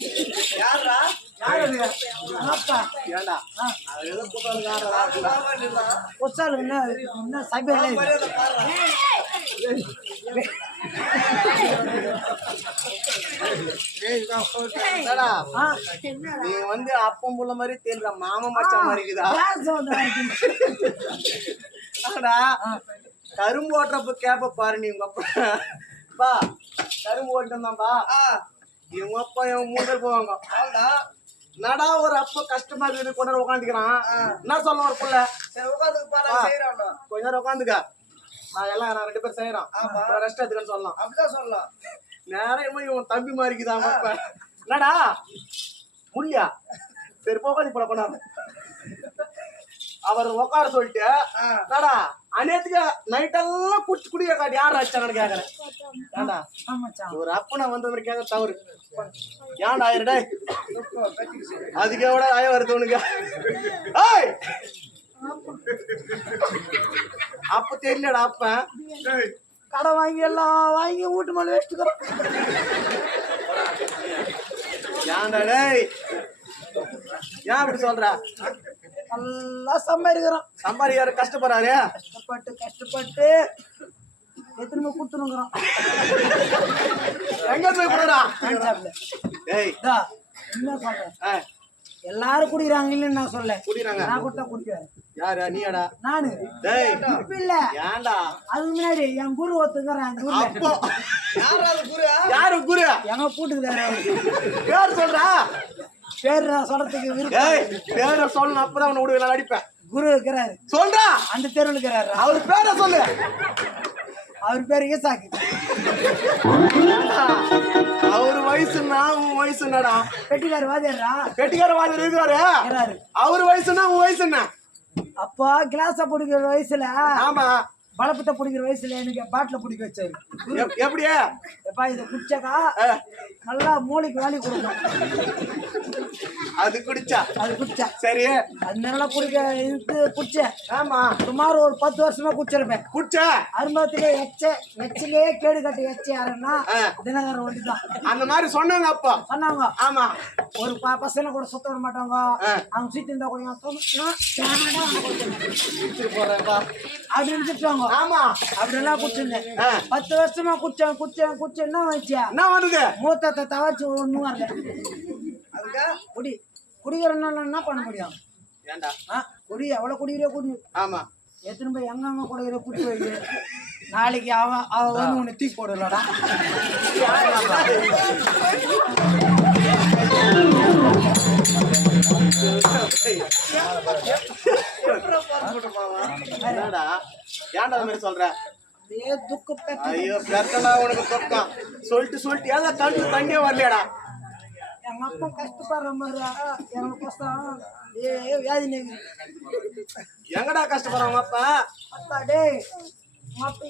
யாரா யாரு அப்பா ஏண்டா ஏதோ கூட்டாளி கொச்சாலு என்ன சபையில நீ வந்து அப்பம் புள்ள மாதிரி தேடுற மாமா மச்சான் மாதிரி இருக்குதா கரும்பு ஓட்டுறப்ப கேப்ப பாரு நீ உங்க அப்பா கரும்பு ஓட்டுதான்பா இவங்க அப்பா இவங்க 3 பேர் போவாங்க நடா ஒரு அப்ப கஷ்டமா இருக்குது கொண்டு உட்காந்துக்கிறான் என்ன சொல்ல ஒரு புள்ள கொஞ்ச நேரம் உட்காந்துக்க நான் 2 பேர் செய்யறோம் ரெஸ்ட் எடுத்துக்கன்னு சொல்லலாம் அப்படிதான் சொல்லலாம் நேரம் இவன் தம்பி மாதிரி இருக்குதான் அப்ப என்னடா முடியா சரி போகாதி போட போனா அவர் உட்கார சொல்லிட்டு நடா அநேத்துக்கு நைட்டெல்லாம் குடிய காட்டி யார் அடிச்சாங்கன்னு கேக்குறேன் ஏண்டா ஒரு அப்பனை வந்த மாதிரி கேட்க தவறு ஏன்டா ஆயிருடே அதுக்கு எவ்வளோ ஆய வருது உனக்கு அப்ப தெரியலடா அப்ப கடை வாங்கி எல்லாம் வாங்கி வீட்டு மேல வச்சுக்கிறோம் ஏன்டா டேய் ஏன் அப்படி சொல்ற நல்லா சம்பாதிக்கிறோம் சம்பாதிக்காரு கஷ்டப்படுறாரு கஷ்டப்பட்டு எத்தனை கொடுத்துருங்கிறோம் எங்க போய் போடுறா டேய் என்ன சொல்றேன் எல்லாரும் குடிக்கிறாங்க இல்லன்னு நான் சொல்ல குடிக்கிறாங்க நான் கொடுத்தா குடிக்கிறேன் யாரா நீடா நானு டேய் இல்ல ஏன்டா அதுக்கு முன்னாடி என் குரு ஒத்துக்கிறேன் அப்போ யாரு குரு எங்க கூட்டுக்குறாரு பேர் சொல்றா பேர் நான் சொல்றதுக்கு பேரை சொல்லணும் அப்பதான் அவனை விடுவேன் அடிப்பேன் குரு இருக்கிறாரு சொல்றா அந்த தெருவில் இருக்கிறாரு அவர் பேரை சொல்லு அவர் பேரு ஈசாக்கு அவரு வயசுன்னா உன் வயசு என்னடா பெட்டிக்காரு வாதியாரா பெட்டிக்கார வாதியார் இருக்கிறாரு அவரு வயசுன்னா உன் வயசு என்ன அப்போ கிளாஸ பிடிக்கிற வயசுல ஆமா பழப்பத்தை பிடிக்கிற வயசுல எனக்கு பாட்டில பிடிக்க வச்சாரு எப்படியா எப்பா இதை குடிச்சாக்கா நல்லா மூளைக்கு வேலை கொடுக்கும் அது குடிச்சா சரி அது நல்லா குடிக்க இழுத்து குடிச்சேன் ஆமா சுமார் ஒரு 10 வருஷமா குடிச்சிருப்பேன் குடிச்ச அரும்பத்திலே நெச்சிலே கேடு கட்டி வச்சு யாருன்னா தினகரன் ஒண்டிதான் அந்த மாதிரி சொன்னாங்க அப்பா சொன்னாங்க ஆமா ஒரு பசங்க கூட சுத்த விட மாட்டாங்க அவங்க சீட்டு இருந்தா கூட அப்படின்னு திட்டுவாங்க ஆமா அப்படிலாம் குடிச்சிருந்தேன் 10 வருஷமா குடிச்சேன் என்ன வச்சியா என்ன வருது மூத்தத்தை தவச்சு ஒண்ணும் வரல குடிக்கிறனால என்ன பண்ண முடியும் ஏண்டா குடி எவ்வளவு குடிக்கிற குடி ஆமா எத்தனை போய் எங்க குடிக்கிற குடி போயிடு நாளைக்கு அவ வந்து உன்னை தூக்கி போடலடா ஏன்டா மாதிரி சொல்ற துக்கம் ஐயோ பெருக்கடா உனக்கு துக்கம் சொல்லிட்டு ஏதோ தண்ணியே வரலையாடா எங்க அப்பா கஷ்டப்படுற மாதிரி எனக்கு கஷ்டம் வியாதி எங்கடா கஷ்டப்படுறாங்க அப்பா டேய்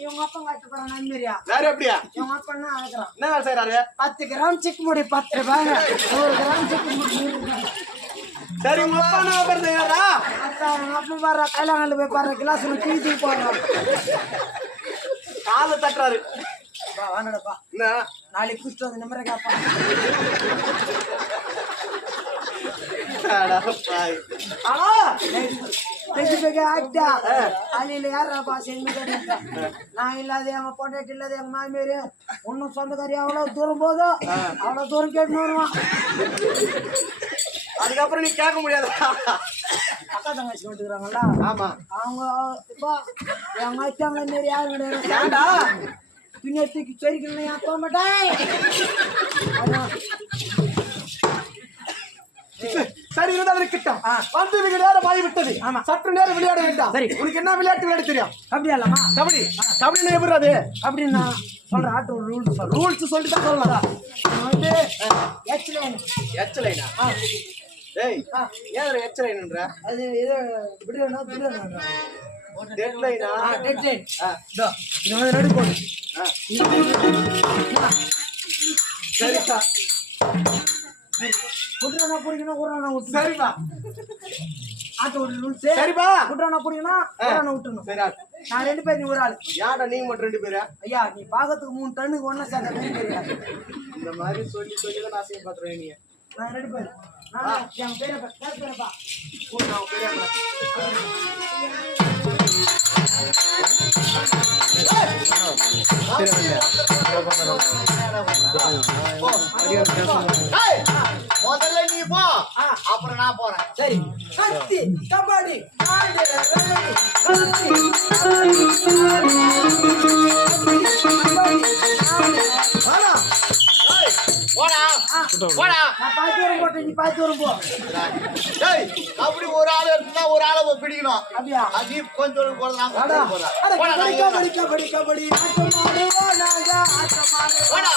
இவங்க அப்பா கஷ்டப்படுறான் நன்மையா வேற எப்படியா இவங்க அப்பா என்ன ஆகுறான் என்ன வேலை செய்யறாரு 10 கிராம் சிக்கு முடி 10 ரூபாய் 100 கிராம் சிக்கு முடி சரி உங்க அப்பா என்ன பேர் செய்யறா எங்க அப்பா பாரு கைலாங்கல்ல போய் பாரு கிளாஸ் தூக்கி போடுறான் காலை தட்டுறாரு வானடப்பா என்ன நாளைக்கு குடிச்சிட்டு வந்து நம்பரை கேப்பா நான் இல்லாத எங்க பொண்டாட்டி இல்லாத எங்க மாமியாரு ஒன்னும் சொந்தக்காரி அவ்வளவு தூரம் போதும் அவ்வளவு தூரம் கேட்டு வருவான் அதுக்கப்புறம் நீ கேட்க முடியாது அக்கா தங்கச்சி வந்துக்கிறாங்களா ஆமா அவங்க இப்போ எங்க அச்சாங்க மாரி யாரும் ஏண்டா பின்னத்துக்கு சரிக்கணும் போக மாட்டேன் சரி இருந்தாலும் கிட்டம் வந்து வெகு நேரம் ஆகிவிட்டது சற்று நேரம் விளையாட வேண்டாம் சரி உனக்கு என்ன விளையாட்டு விளையாட தெரியும் அப்படியா இல்லாமா கபடி கபடி எப்படி அது அப்படின்னு சொல்றேன் ஆட்டு ஒரு ரூல்ஸ் சொல்லிட்டு தான் சொல்லலாம் வந்து எச்சலைனா டேய் ஏன் எச்சலைன்ன்ற அது ஏதோ விடுவேனா டெட்லைனா டெட்லைன் இது வந்து நடு போடு சரிப்பா குட்ரானா பிடிக்கணும் குட்ரானா விட்டு சரிப்பா ஆட்டோ ஒரு ரூல்ஸ் சரிப்பா குட்ரானா பிடிக்கணும் குட்ரானா விட்டுணும் சரி நான் 2 பேர் நீ ஒரு ஆள் யாடா நீங்க மட்டும் 2 பேரா ஐயா நீ பாக்கிறதுக்கு 3 டன்னுக்கு ஒண்ணா சேர்க்க 2 பேர் இந்த மாதிரி சொல்லி தான் நான் செய்ய பாத்துறேன் நீ நான் ரெடி பண்ணு. நான் என் பெரியப்பா கேட்கிறப்பா. முதல்ல நீ போ, அப்புறம் நான் போறேன். சரி. கத்தி கபடி ஆடு ரெடி. கத்தி வாடா. போடா போடா. நான் பாத்து வரும் போட்டு நீ பாத்து வரும் போ. டேய், அப்படி ஒரு ஆள் இருந்தா ஒரு ஆளை பிடிக்கணும். அப்படியா? அது கொஞ்சம் போறதா வாடா. போறா. அட போடா கபடி கபடி கபடி ஆட்டமாடுவா நாங்க ஆட்டமாடுவா. போடா.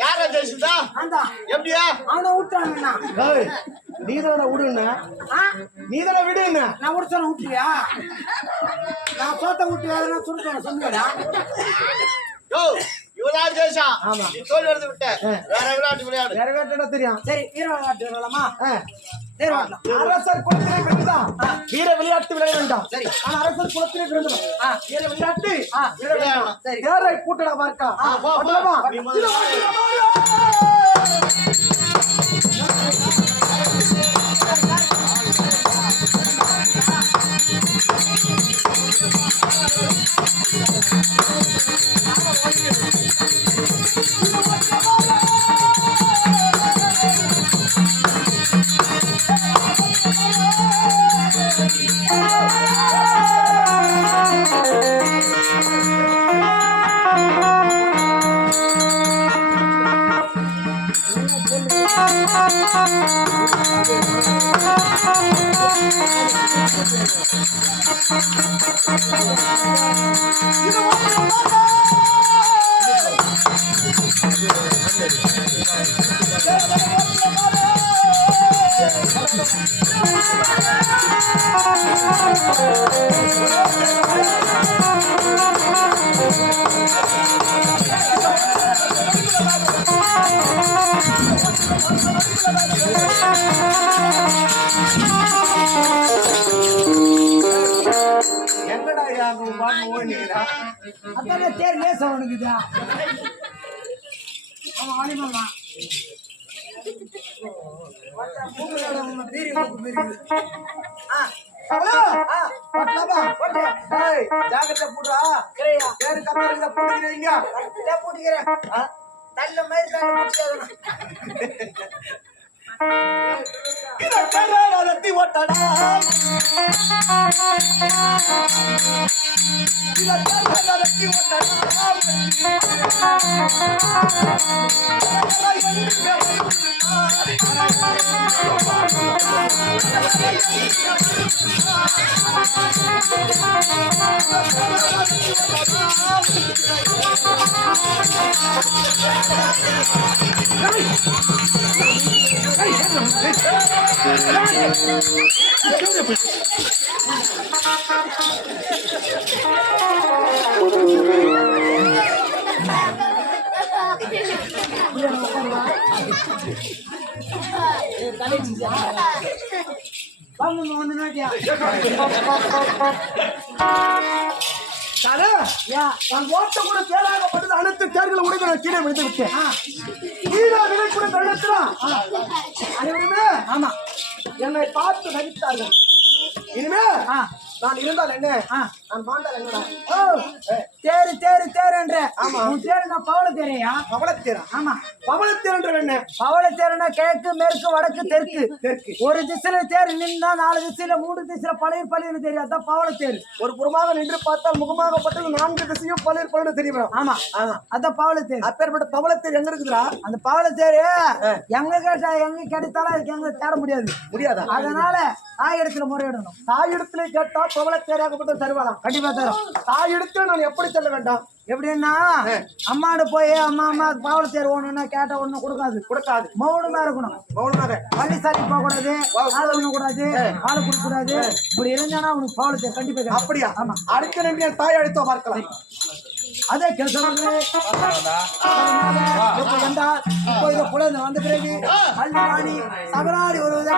யார ஜெயிச்சுதா? எப்படியா? அவனை விட்டுறாங்கண்ணா. நீதான விடுன, நீதான விடுன. நான் விடுச்சன விட்டுறியா? நான் தோத்த விட்டு சுருக்க சொன்னடா. யோ, இவதான் ஜெயிச்சா. ஆமா. நீ தோல்வி எடுத்து விட்ட. வேற விளையாட்டு விளையாடு. வேற விளையாட்டு தெரியும். சரி, வீர விளையாட்டு விளையாடலாமா? சரி, விளையாடலாம். அரசர் குலத்திலே பிறந்தா வீர விளையாட்டு விளையாட வேண்டாம். சரி. ஆனா அரசர் குலத்திலே பிறந்தா வீர விளையாட்டு வீர விளையாடலாம். சரி. தேரை கூட்டடா பார்க்கா. வரலாமா? அதான தேர் லேசா உனக்குதா? ஆமா, வாலிமாமா. ஜாக்கிரதை போடுறா. பேரு கத்தாருங்க போடுறீங்க. நல்ல மாதிரி ரத்தி ஓட்டடா. ரத்தி நான் ஓட்ட கூட தேடாகப்பட்டது அனைத்து தேர்களை உடைக்க நான் கீழே விழுந்து விட்டேன். கீழே விலை கூட தள்ளத்துலாம் அனைவருமே ஆமா என்னை பார்த்து நடித்தார்கள். இனிமே நான் இருந்தால் என்ன, நான் மாண்டால் என்னடா? தேரு தேரு தேரு என்ற. ஆமா. உன் தேரு நான் பவள தேரையா? பவளத்தேரா? ஆமா. பவளத்தேர் என்ற என்ன? பவள தேருனா கிழக்கு மேற்கு வடக்கு தெற்கு. தெற்கு. ஒரு திசையில தேர் நின்னா 4 திசையில 3 திசையில பழைய பழையன்னு தெரியும். அதான் பவள தேர். ஒரு புறமாக நின்று பார்த்தால் முகமாகப்பட்டது 4 திசையும் பலர் பலர் தெரியும். ஆமா ஆமா, அதான் பவள தேர். அப்பேற்பட்ட பவளத்தேர் எங்க இருக்குதுடா? அந்த பவள தேரு எங்க கேட்டா எங்க கிடைத்தாலும் அதுக்கு எங்க தேட முடியாதா? அதனால தாய் இடத்துல முறையிடணும். தாய் இடத்துல கேட்டா பவளத்தேராகப்பட்ட தருவாளாம். கண்டிப்பா தரும். தாய் இடத்துல நான் எப்படி செல்ல வேண்டாம்? எப்படின்னா அம்மாடு போய் அம்மா பாவல தேர் ஓணுன்னா கேட்ட ஒண்ணு கொடுக்காது. மௌனமா இருக்கணும். மௌனமாக பள்ளிசாலி போக கூடாது, ஆள் ஒண்ணு கூடாது, ஆளு கொடுக்க கூடாது. இப்படி இருந்தானா உனக்கு பாவல தேர் கண்டிப்பா. அப்படியா? ஆமா. அடுத்த நம்பி என் தாய் அழைத்தோ பார்க்கலாம். அதே கேள்வி இப்போ இதை புலந்து வந்த பிறகு அள்ளி ராணி சபராடி வருவதை